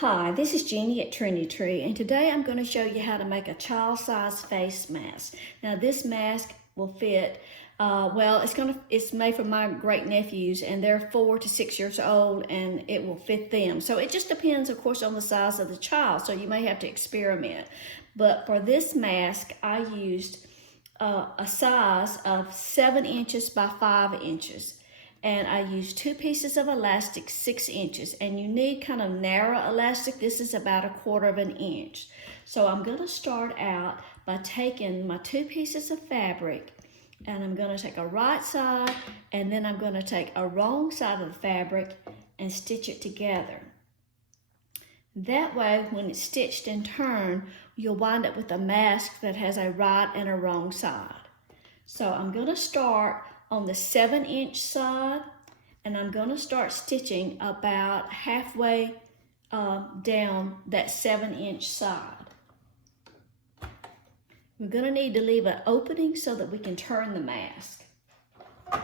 Hi, this is Jeannie at Trendy Tree, and today I'm going to show you how to make a child-size face mask. Now this mask will fit, it's made for my great nephews, and they're 4 to 6 years old, and it will fit them. So it just depends, of course, on the size of the child, so you may have to experiment. But for this mask, I used a size of 7 inches by 5 inches. And I used 2 pieces of elastic, 6 inches, and you need kind of narrow elastic. This is about 1/4 of an inch. So I'm going to start out by taking my 2 pieces of fabric, and I'm going to take a right side, and then I'm going to take a wrong side of the fabric and stitch it together. That way, when it's stitched and turned, you'll wind up with a mask that has a right and a wrong side. So I'm going to start on the 7-inch side, and I'm going to start stitching about halfway down that 7-inch side. We're going to need to leave an opening so that we can turn the mask. So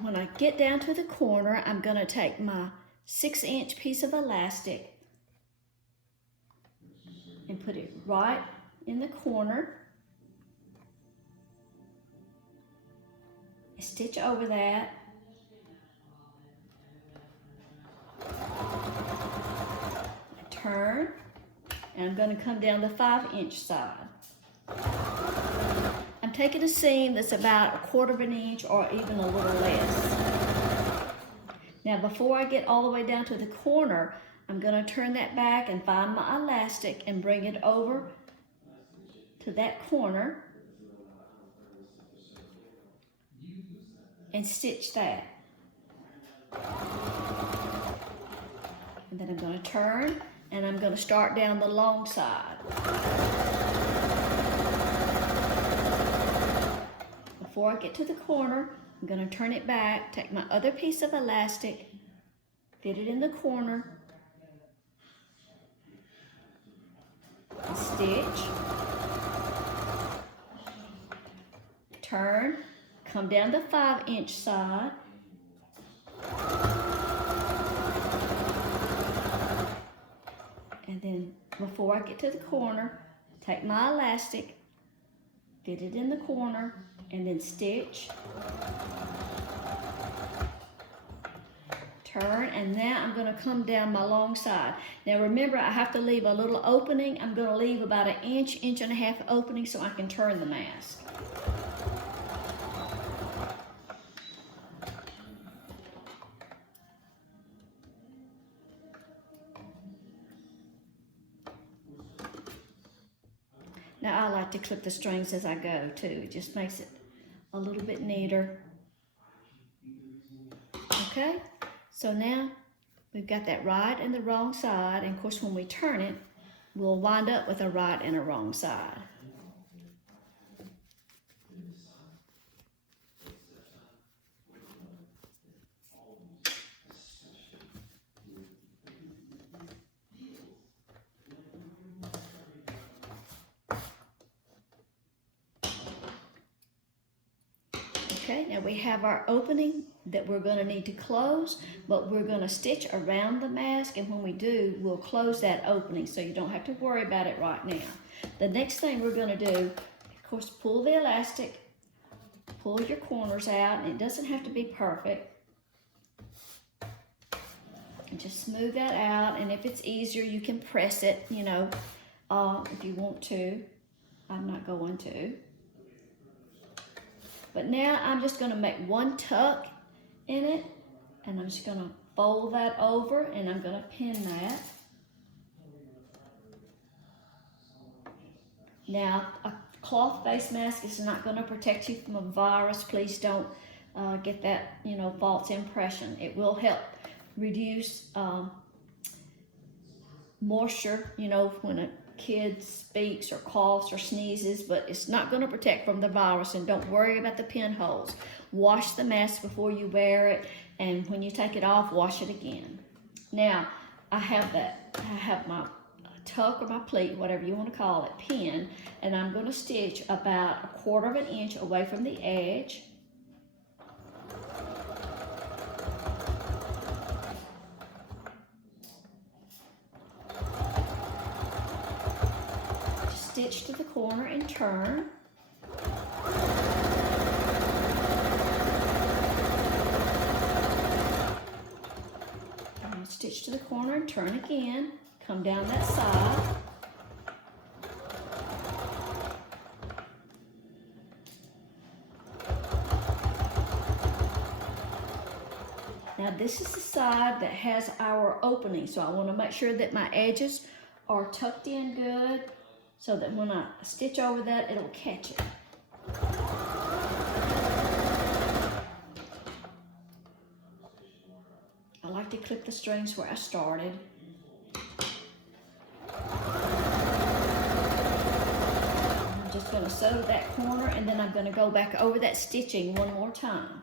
when I get down to the corner, I'm going to take my 6-inch piece of elastic and put it right in the corner. Stitch over that. Turn, and I'm going to come down the 5-inch side. I'm taking a seam that's about 1/4 of an inch or even a little less. Now before I get all the way down to the corner, I'm going to turn that back and find my elastic and bring it over to that corner and stitch that. And then I'm going to turn, and I'm going to start down the long side. Before I get to the corner, I'm going to turn it back, take my other piece of elastic, fit it in the corner, and stitch, turn, come down the 5-inch side, and then before I get to the corner, take my elastic, fit it in the corner, and then stitch, turn, and now I'm going to come down my long side. Now remember, I have to leave a little opening. I'm going to leave about 1 inch, 1.5 inches opening so I can turn the mask. Now I like to clip the strings as I go too. It just makes it a little bit neater. Okay, so now we've got that right and the wrong side, and of course when we turn it, we'll wind up with a right and a wrong side. Okay, now we have our opening that we're going to need to close, but we're going to stitch around the mask, and when we do, we'll close that opening, so you don't have to worry about it right now. The next thing we're going to do, of course, pull the elastic, pull your corners out, and it doesn't have to be perfect. And just smooth that out, and if it's easier, you can press it, if you want to. I'm not going to. But now I'm just going to make one tuck in it, and I'm just going to fold that over, and I'm going to pin that. Now, a cloth face mask is not going to protect you from a virus. Please don't get that, false impression. It will help reduce moisture, when a kid speaks or coughs or sneezes, but it's not going to protect from the virus. And don't worry about the pinholes. Wash the mask before you wear it, and when you take it off, wash it again. Now I have my tuck or my pleat, whatever you want to call it, pin, and I'm going to stitch about 1/4 of an inch away from the edge. stitch to the corner and turn. Stitch to the corner and turn again. Come down that side. Now this is the side that has our opening, so I want to make sure that my edges are tucked in good so that when I stitch over that, it'll catch it. I like to clip the strings where I started. I'm just going to sew that corner, and then I'm going to go back over that stitching one more time.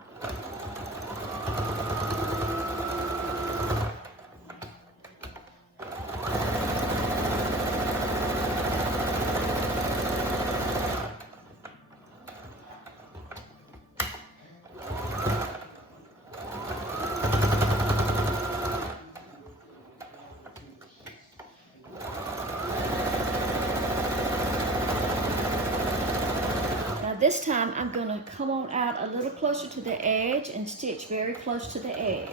This time I'm going to come on out a little closer to the edge and stitch very close to the edge.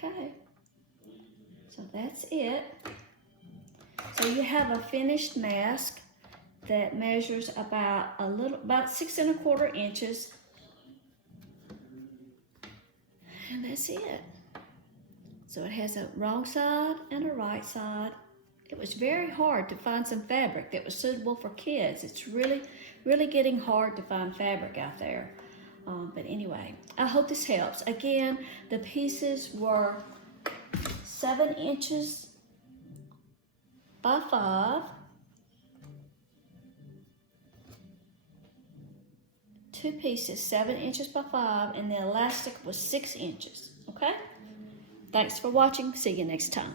Okay, so that's it. So you have a finished mask that measures about 6 1/4 inches, and that's it. So it has a wrong side and a right side. It was very hard to find some fabric that was suitable for kids. It's really getting hard to find fabric out there. But anyway, I hope this helps. Again, the pieces were 7 inches by 5. 2 pieces, 7 inches by 5, and the elastic was 6 inches, okay? Thanks for watching. See you next time.